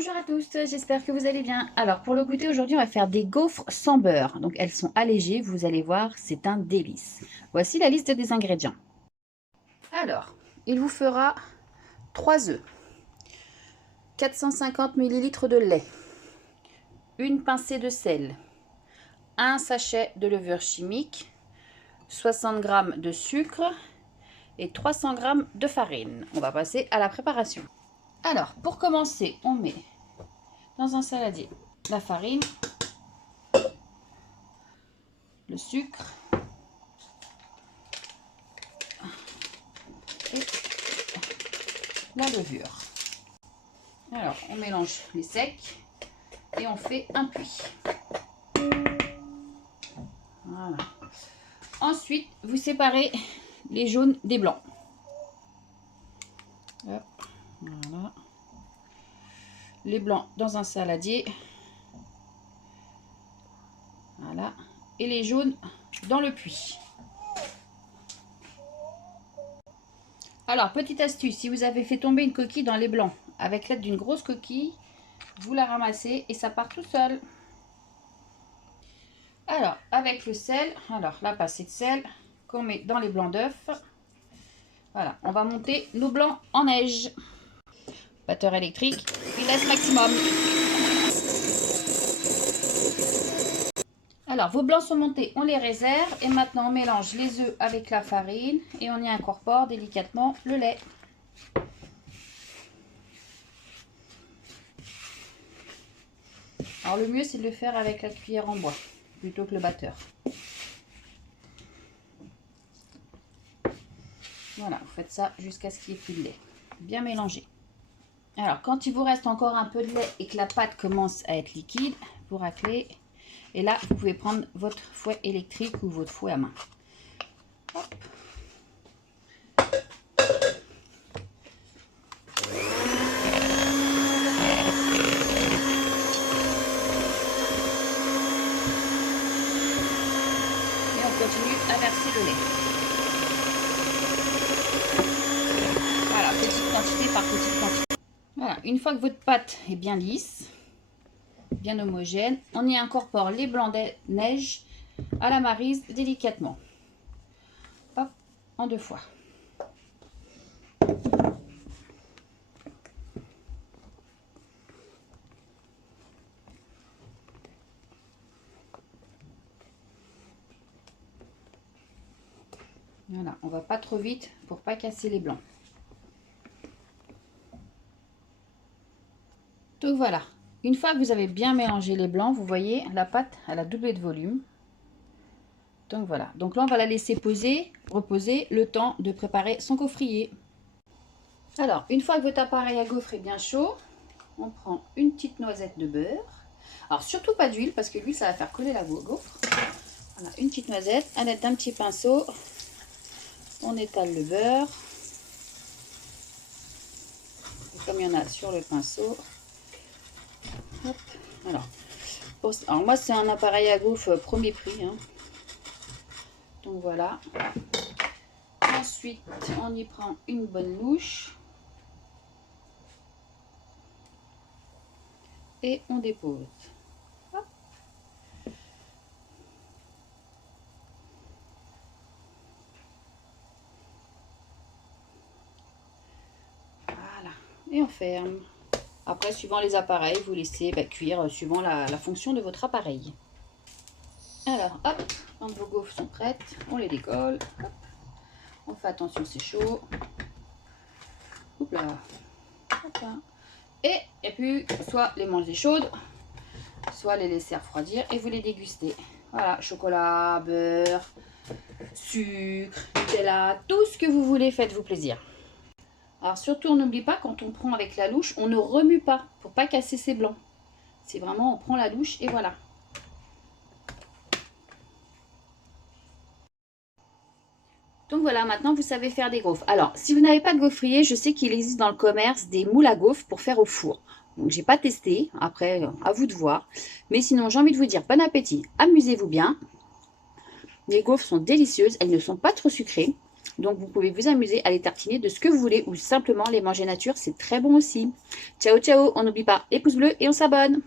Bonjour à tous, j'espère que vous allez bien. Alors pour le goûter aujourd'hui, on va faire des gaufres sans beurre. Donc elles sont allégées, vous allez voir, c'est un délice. Voici la liste des ingrédients. Alors, il vous fera 3 œufs, 450 ml de lait, une pincée de sel, un sachet de levure chimique, 60 g de sucre et 300 g de farine. On va passer à la préparation. Alors, pour commencer, on met dans un saladier la farine, le sucre et la levure. Alors, on mélange les secs et on fait un puits. Voilà. Ensuite, vous séparez les jaunes des blancs. Hop, voilà. Les blancs dans un saladier. Voilà. Et les jaunes dans le puits. Alors, petite astuce, si vous avez fait tomber une coquille dans les blancs, avec l'aide d'une grosse coquille, vous la ramassez et ça part tout seul. Alors, avec le sel, alors la pincée de sel qu'on met dans les blancs d'œufs. Voilà, on va monter nos blancs en neige. Batteur électrique, vitesse maximum. Alors, vos blancs sont montés, on les réserve. Et maintenant, on mélange les œufs avec la farine et on y incorpore délicatement le lait. Alors, le mieux, c'est de le faire avec la cuillère en bois plutôt que le batteur. Voilà, vous faites ça jusqu'à ce qu'il n'y ait plus de lait. Bien mélanger. Alors, quand il vous reste encore un peu de lait et que la pâte commence à être liquide, vous raclez. Et là, vous pouvez prendre votre fouet électrique ou votre fouet à main. Hop. Et on continue à verser le lait. Voilà, petite quantité par petite quantité. Voilà, une fois que votre pâte est bien lisse, bien homogène, on y incorpore les blancs de neige à la maryse délicatement. Hop, en 2 fois. Voilà, on va pas trop vite pour pas casser les blancs. Donc voilà, une fois que vous avez bien mélangé les blancs, vous voyez la pâte elle a doublé de volume. Donc voilà, donc là on va la laisser reposer le temps de préparer son gaufrier. Alors une fois que votre appareil à gaufre est bien chaud, on prend une petite noisette de beurre. Alors surtout pas d'huile parce que l'huile ça va faire coller la gaufre. Voilà, une petite noisette à l'aide d'un petit pinceau. On étale le beurre. Et comme il y en a sur le pinceau. Hop, alors moi c'est un appareil à gaufre premier prix. Hein. Donc voilà. Ensuite on y prend une bonne louche. Et on dépose. Hop. Voilà. Et on ferme. Après, suivant les appareils, vous laissez cuire suivant la fonction de votre appareil. Alors, hop, quand vos gaufres sont prêtes, on les décolle. Hop. On fait attention, c'est chaud. Hop là. Hop là. Et puis, soit les manger chaudes, soit les laisser refroidir et vous les dégustez. Voilà, chocolat, beurre, sucre, Nutella, tout ce que vous voulez, faites-vous plaisir. Alors surtout, on n'oublie pas, quand on prend avec la louche, on ne remue pas pour pas casser ses blancs. C'est vraiment, on prend la louche et voilà. Donc voilà, maintenant vous savez faire des gaufres. Alors, si vous n'avez pas de gaufrier, je sais qu'il existe dans le commerce des moules à gaufres pour faire au four. Donc j'ai pas testé, après à vous de voir. Mais sinon, j'ai envie de vous dire bon appétit, amusez-vous bien. Les gaufres sont délicieuses, elles ne sont pas trop sucrées. Donc, vous pouvez vous amuser à les tartiner de ce que vous voulez ou simplement les manger nature. C'est très bon aussi. Ciao, ciao. On n'oublie pas les pouces bleus et on s'abonne.